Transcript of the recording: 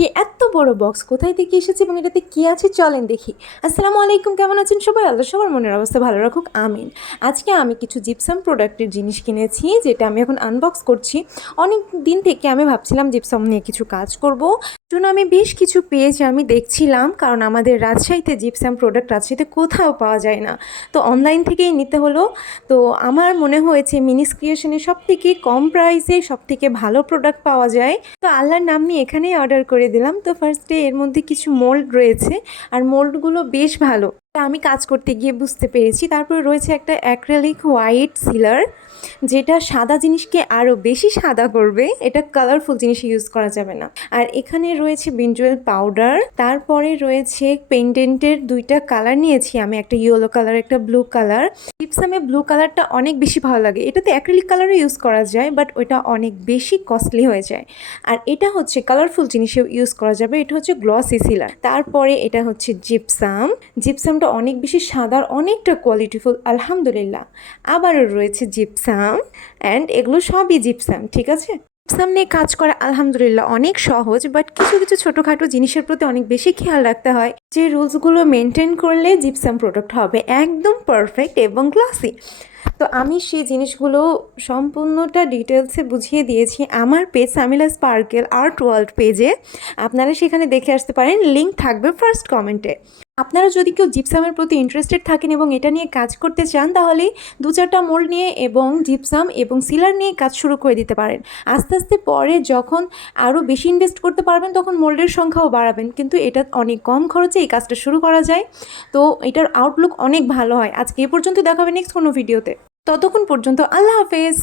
আজকে এত বড় বক্স কোথায় থেকে এসেছে এবং এটাতে কী আছে চলেন দেখি। আসসালামু আলাইকুম, কেমন আছেন সবাই? আল্লাহ সবার মনের অবস্থা ভালো রাখুক, আমিন। আজকে আমি কিছু জিপসাম প্রোডাক্টের জিনিস কিনেছি, যেটা আমি এখন আনবক্স করছি। অনেক দিন থেকে আমি ভাবছিলাম জিপসাম নিয়ে কিছু কাজ করব, জন্য আমি বেশ কিছু পেজ আমি দেখছিলাম, কারণ আমাদের রাজশাহীতে জিপসাম প্রোডাক্ট রাজশাহীতে কোথাও পাওয়া যায় না, তো অনলাইন থেকেই নিতে হলো। তো আমার মনে হয়েছে মিনিস ক্রিয়েশনে সবথেকে কম প্রাইসে সবথেকে ভালো প্রোডাক্ট পাওয়া যায়, তো আল্লাহর নাম নিয়ে এখানেই অর্ডার করে দিলাম। তো ফার্স্টে এর মধ্যে কিছু মোল্ড রয়েছে, আর মোল্ডগুলো বেশ ভালো, তা আমি কাজ করতে গিয়ে বুঝতে পেরেছি। তারপরে রয়েছে একটা অ্যাক্রিলিক হোয়াইট সিলার, যেটা সাদা জিনিসকে আরও বেশি সাদা করবে, এটা কালারফুল জিনিস ইউজ করা যাবে না। আর এখানে রয়েছে বেঞ্জুয়েল পাউডার, তারপরে রয়েছে পেন্ডেন্টের দুইটা কালার নিয়েছি আমি, একটা ইয়েলো কালার একটা ব্লু কালার। জিপসামে ব্লু কালারটা অনেক বেশি ভালো লাগে, এটাতে অ্যাক্রিলিক কালারও ইউজ করা যায়, বাট ওইটা অনেক বেশি কস্টলি হয়ে যায়। আর এটা হচ্ছে কালারফুল জিনিসেও ইউজ করা যাবে, এটা হচ্ছে গ্লসি সিলার। তারপরে এটা হচ্ছে জিপসাম, জিপসামটা অনেক বেশি সাদার, অনেকটা কোয়ালিটিফুল আলহামদুলিল্লাহ। আবারও রয়েছে জিপসাম, অ্যান্ড এগুলো সবই জিপসাম, ঠিক আছে। জিপসাম নিয়ে কাজ করা আলহামদুলিল্লাহ অনেক সহজ, বাট কিছু কিছু ছোটোখাটো জিনিসের প্রতি অনেক বেশি খেয়াল রাখতে হয়, যে রুলসগুলো মেনটেন করলে জিপসাম প্রোডাক্ট হবে একদম পারফেক্ট এবং গ্লসি। তো আমি সেই জিনিসগুলো সম্পূর্ণটা ডিটেলসে বুঝিয়ে দিয়েছি আমার page Samila sparkle art world পেজে, আপনারা সেখানে দেখে আসতে পারেন, লিঙ্ক থাকবে ফার্স্ট কমেন্টে। আপনারা যদি কেউ জিপসামের প্রতি ইন্টারেস্টেড থাকেন এবং এটা নিয়ে কাজ করতে চান, তাহলে 2-4টা মোল্ড নিয়ে এবং জিপসাম এবং সিলার নিয়ে কাজ শুরু করে দিতে পারেন। আস্তে আস্তে পরে যখন আরও বেশি ইনভেস্ট করতে পারবেন, তখন মোল্ডের সংখ্যাও বাড়াবেন, কিন্তু এটা অনেক কম খরচে এই কাজটা শুরু করা যায়। তো এটার আউটলুক অনেক ভালো হয়। আজকে এ পর্যন্ত, দেখা হবে নেক্সট কোনো ভিডিওতে। ততক্ষণ পর্যন্ত আল্লাহ হাফেজ।